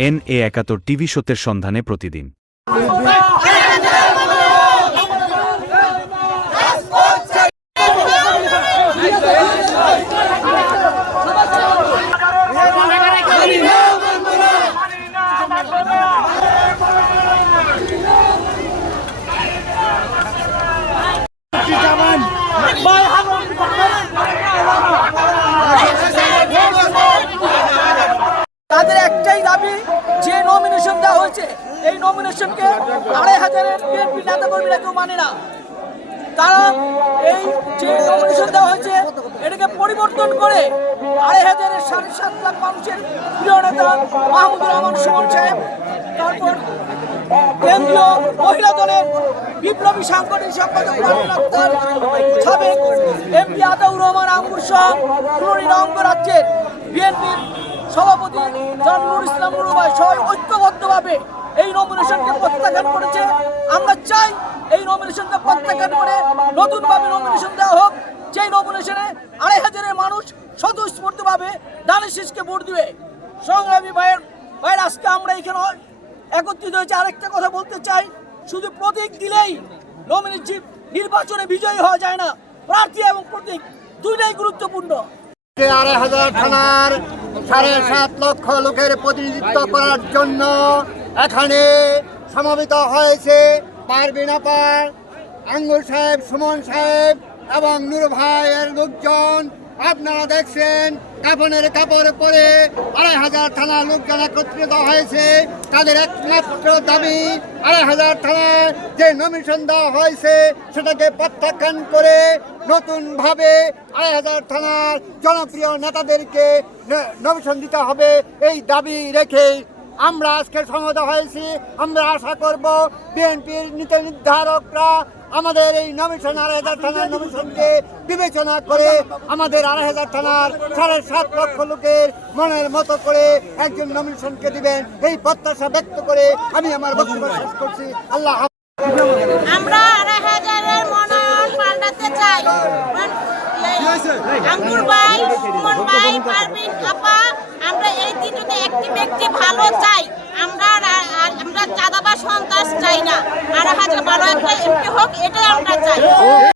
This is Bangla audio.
NA71 টিভি সত্যের সন্ধানে প্রতিদিন। তাদের একটাই দাবি, যে নমিনেশন দেওয়া হয়েছে এই নমিনেশনকে ২,৫০০-এর বিএনপি নেতাকর্মীরা কেউ মানে না। তারা এই যে নমিনেশন দেওয়া হয়েছে এটাকে পরিবর্তন করে ২,৫০০-এর ৭.৫ লাখ মানুষের প্রিয় নেতা মাহমুদুর রহমান সুমন সাহেব, তারপর কেন্দ্রীয় মহিলা দলের বিপ্লবী সাংগঠনিক সম্পাদক সাবেক এমপি আতাউর রহমান আঙ্গুর সহ ১৫ অঙ্গরাজ্যের বিএনপির সভাপতি জানুর ইসলাম নুরুভাই সবাই ঐক্যবদ্ধভাবে এই নমিনেশনকে প্রত্যাখ্যান করেছে। আমরা চাই এই নমিনেশনকে প্রত্যাখ্যান করে নতুনভাবে নমিনেশন দেওয়া হোক, যেই নমিনেশনে ২,৫০০-এর মানুষ স্বতঃস্ফূর্তভাবে ধানের শীষকে ভোট দিবে। সংগ্রামী ভাইয়ের আজকে আমরা এখানে একত্রিত হয়েছে। আরেকটা কথা বলতে চাই, শুধু প্রতীক দিলেই নির্বাচনে বিজয়ী হওয়া যায় না, প্রার্থী এবং প্রতীক দুইটাই গুরুত্বপূর্ণ। ২,৫০০ থানার ৭.৫ লক্ষ লোকের প্রতিনিধিত্ব করার জন্য এখানে সমবেত হয়েছে পারভিন আপা, আঙ্গুর সাহেব, সুমন সাহেব এবং নুর ভাইয়ের লোকজন। আপনারা দেখছেন কাফনের কাপড় পরে ২,৫০০ থানার লোকজন একত্রিত হয়েছে। তাদের একমাত্র দাবি ২,৫০০ থানায় যে নমিনেশন দেওয়া হয়েছে সেটাকে প্রত্যাখ্যান করে নতুনভাবে ২,৫০০ থানার জনপ্রিয় নেতাদেরকে নমিনেশন দিতে হবে। এই দাবি রেখেই আমরা আজকে সমবেত হয়েছি। আমরা আশা করব বিএনপির নীতি নির্ধারকরা আমাদের এই নমিনেশন ২,৫০০ থানার নমিনেশনকে বিবেচনা করে আমাদের ২,৫০০ থানার ৭.৫ লক্ষ লোকের মনের মতো করে একজন নমিনেশনকে দিবেন, এই প্রত্যাশা ব্যক্ত করে আমি আমার বক্তব্য শেষ করছি। আল্লাহ। আমরা ২,৫০০-এর মনোনয়ন পাল্টাতে চাই। আঙ্গুর ভাই, সুমন ভাই, পারভিন আপা, আমরা এই তিনজনে একটি ব্যক্তি ভালো চাই। আমরা চাঁদা বা সন্ত্রাস চাই না। ২,৫০০ ভালো একটা এমপি হোক, এটাই আমরা চাই।